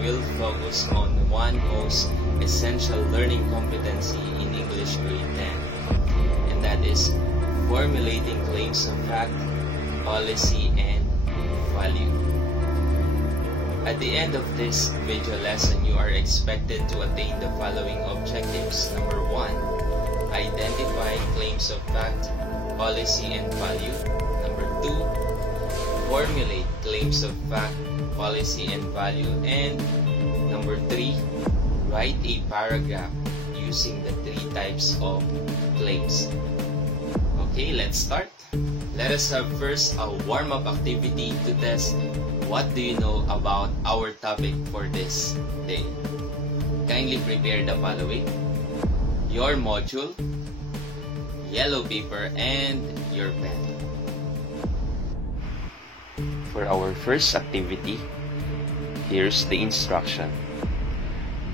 will focus on one most essential learning competency in English grade 10, and that is formulating claims of fact, policy, and value. At the end of this video lesson, you are expected to attain the following objectives. Number 1, identify claims of fact, policy, and value. Number 2, formulate claims of fact, policy, and value. And number 3, write a paragraph using the 3 types of claims. Okay, let's start. Let us have first a warm-up activity to test what do you know about our topic for this day. Kindly prepare the following: your module, yellow paper, and your pen. For our first activity, here's the instruction.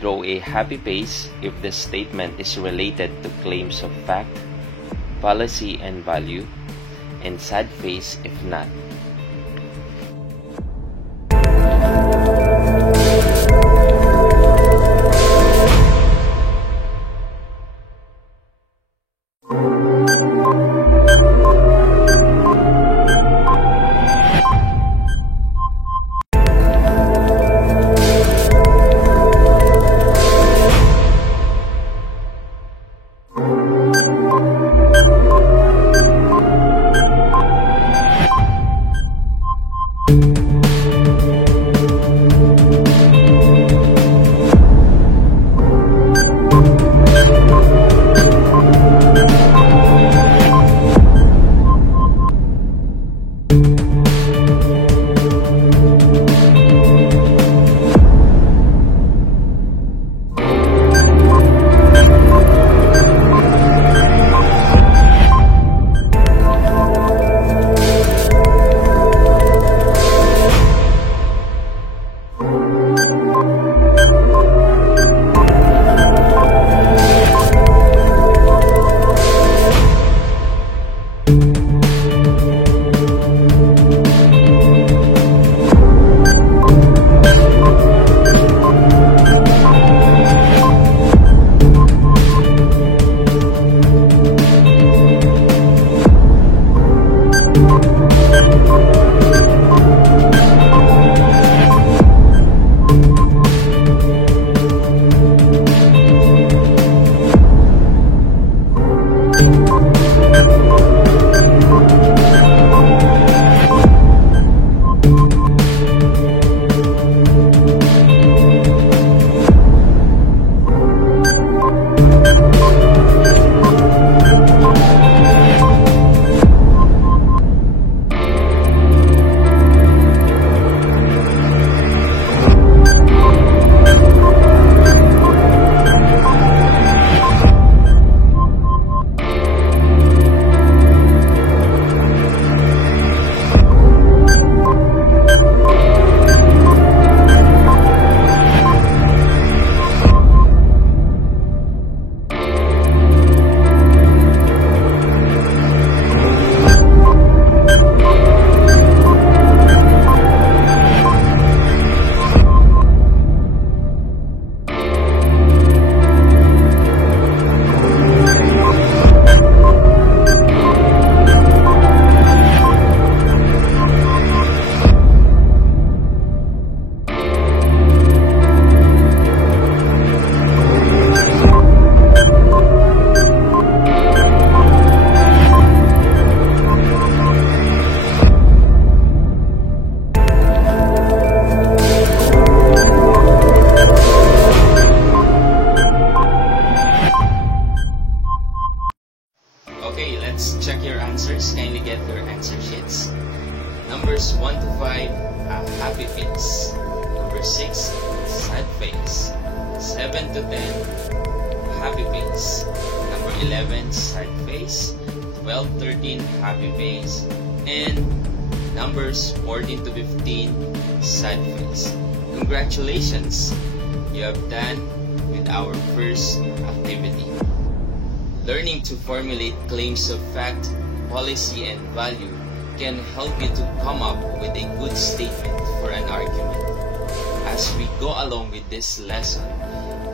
Draw a happy face if the statement is related to claims of fact, policy, and value, and sad face if not. Kindly get your answer sheets. Numbers 1 to 5, a happy face. Number 6, sad face. 7 to 10, happy face. Number 11, sad face. 12, 13, happy face. And numbers 14 to 15, sad face. Congratulations! You have done with our first activity. Learning to formulate claims of fact, policy, and value can help you to come up with a good statement for an argument. as we go along with this lesson,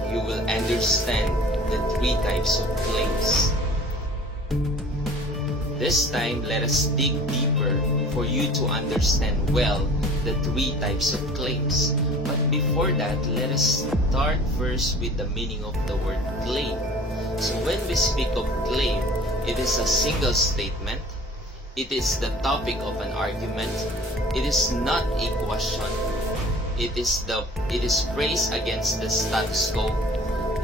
you will understand the three types of claims. This time, let us dig deeper for you to understand well the three types of claims. But before that, let us start first with the meaning of the word claim. So when we speak of claim, it is a single statement. It is the topic of an argument. It is not a question. It is praise against the status quo.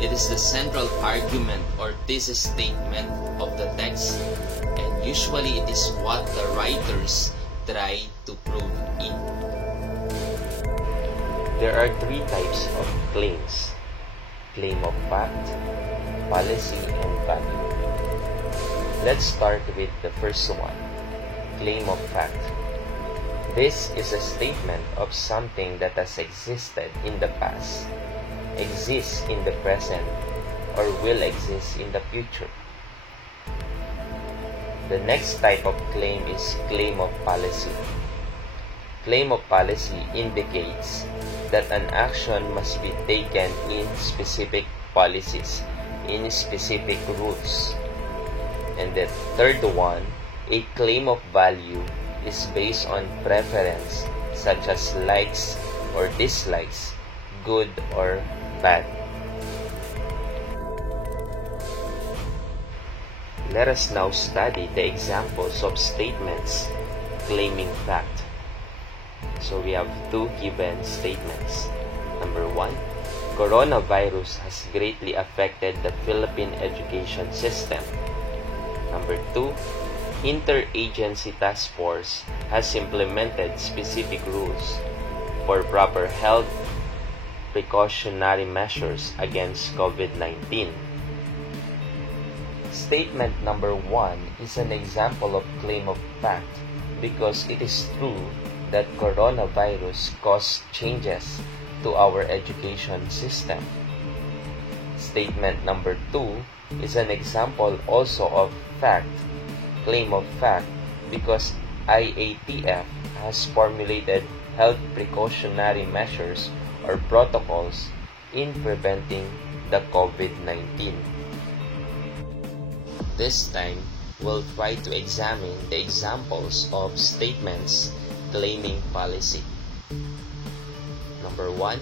It is the central argument or thesis statement of the text, and usually it is what the writers try to prove in. There are three types of claims: claim of fact, policy, and value. Let's start with the first one, claim of fact. This is a statement of something that has existed in the past, exists in the present, or will exist in the future. The next type of claim is claim of policy. Claim of policy indicates that an action must be taken in specific policies, in specific rules. And the third one, a claim of value, is based on preference, such as likes or dislikes, good or bad. Let us now study the examples of statements claiming fact. So we have two given statements. Number one, coronavirus has greatly affected the Philippine education system. Number two, Interagency Task Force has implemented specific rules for proper health precautionary measures against COVID-19. Statement number one is an example of claim of fact because it is true that coronavirus caused changes to our education system. Statement number two is an example also of fact, claim of fact, because IATF has formulated health precautionary measures or protocols in preventing the COVID-19. This time, we'll try to examine the examples of statements claiming policy. Number one,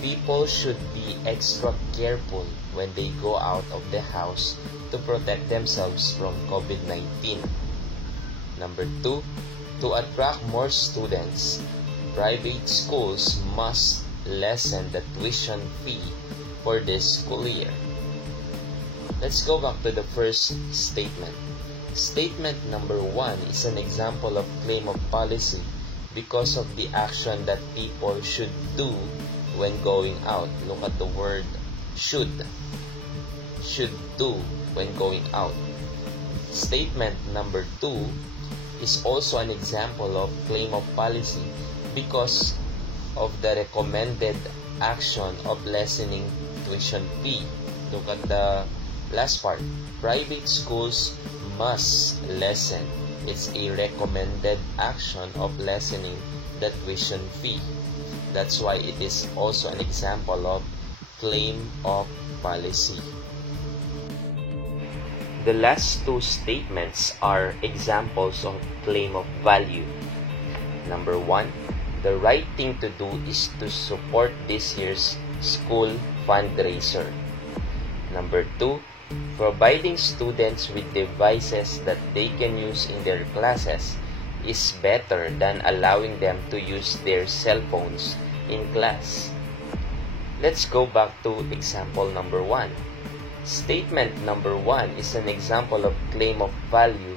people should be extra careful when they go out of the house to protect themselves from COVID-19. Number two, to attract more students, private schools must lessen the tuition fee for this school year. Let's go back to the first statement. Statement number one is an example of claim of policy because of the action that people should do when going out. Look at the word should. Should do when going out. Statement number two is also an example of claim of policy because of the recommended action of lessening tuition fee. Look at the last part. Private schools must lessen. It's a recommended action of lessening the tuition fee. That's why it is also an example of claim of policy. The last two statements are examples of claim of value. Number one, the right thing to do is to support this year's school fundraiser. Number two, providing students with devices that they can use in their classes is better than allowing them to use their cell phones in class. Let's go back to example number one. Statement number one is an example of claim of value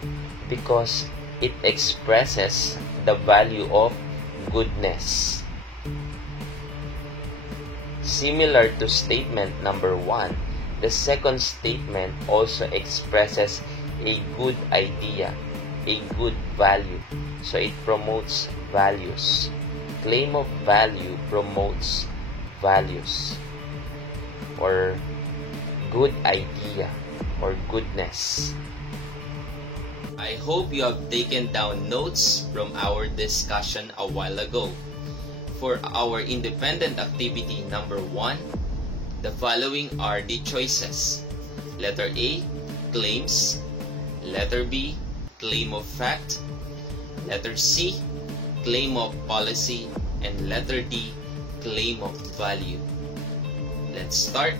because it expresses the value of goodness. Similar to statement number one, the second statement also expresses a good idea, a good value. So it promotes values. Claim of value promotes values or good idea or goodness. I hope you have taken down notes from our discussion a while ago. for our independent activity number 1, the following are the choices. Letter A, claims. Letter B, claim of fact. Letter C, claim of policy. And letter D, claim of value. Let's start.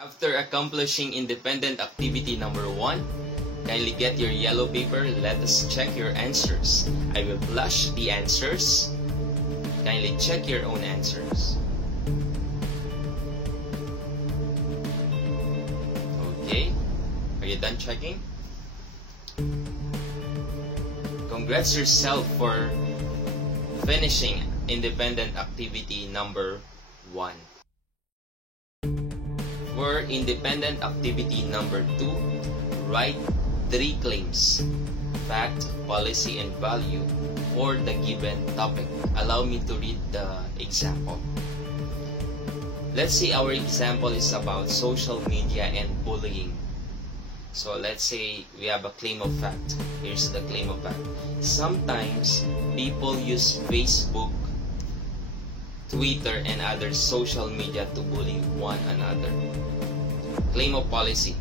After accomplishing independent activity number 1, kindly get your yellow paper. Let us check your answers. I will flash the answers. Kindly check your own answers. Okay, are you done checking? Congrats yourself for finishing independent activity number 1. For independent activity number 2, write 3 claims, fact, policy, and value for the given topic. Allow me to read the example. Let's say our example is about social media and bullying. So let's say we have a claim of fact. Here's the claim of fact. Sometimes people use Facebook, Twitter, and other social media to bully one another. Claim of policy.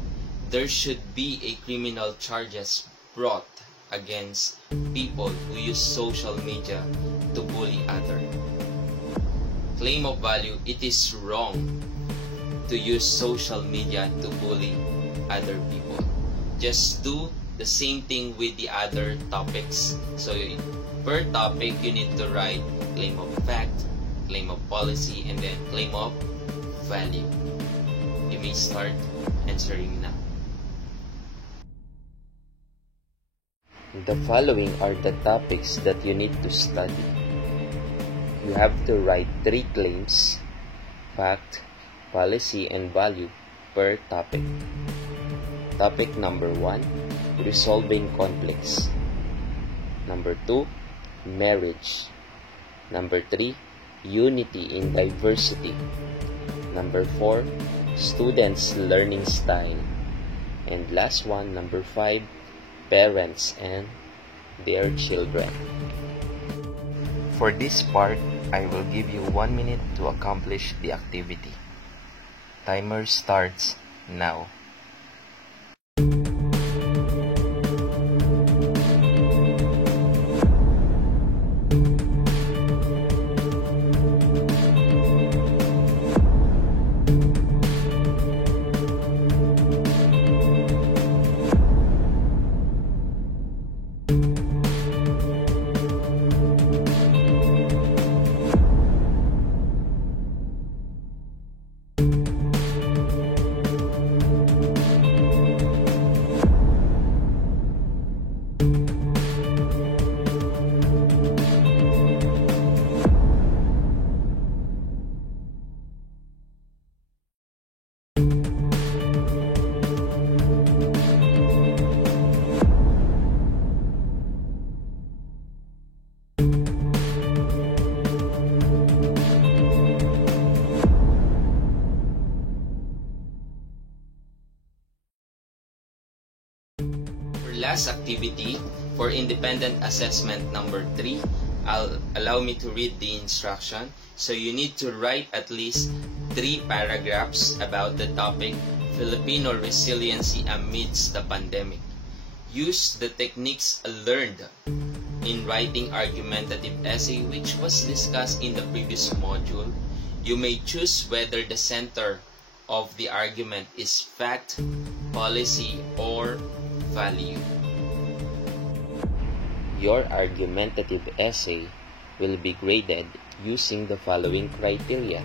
There should be a criminal charges brought against people who use social media to bully others. Claim of value. It is wrong to use social media to bully other people. Just do the same thing with the other topics. So per topic, you need to write claim of fact, claim of policy, and then claim of value. You may start answering now. The following are the topics that you need to study. You have to write 3 claims, fact, policy, and value per topic. Topic number 1, resolving conflicts. Number 2, marriage. Number 3, unity in diversity. Number 4, students' learning style. And last one, number 5, parents and their children. For this part, I will give you 1 minute to accomplish the activity. timer starts now. Last activity for independent assessment number 3, allow me to read the instruction. So you need to write at least 3 paragraphs about the topic Filipino resiliency amidst the pandemic. Use the techniques learned in writing argumentative essay, which was discussed in the previous module. You may choose whether the center of the argument is fact, policy, or value. Your argumentative essay will be graded using the following criteria: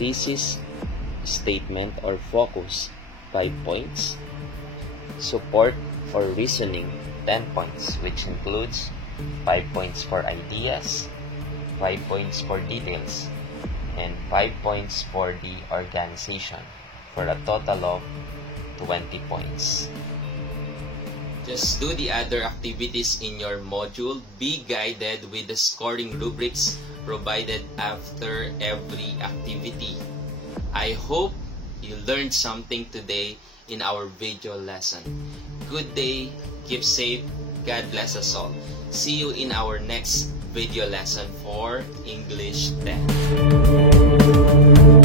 thesis, statement, or focus, 5 points; support or reasoning, 10 points, which includes 5 points for ideas, 5 points for details, and 5 points for the organization, for a total of 20 points. Just do the other activities in your module. Be guided with the scoring rubrics provided after every activity. I hope you learned something today in our video lesson. Good day, keep safe, God bless us all. See you in our next video lesson for English 10.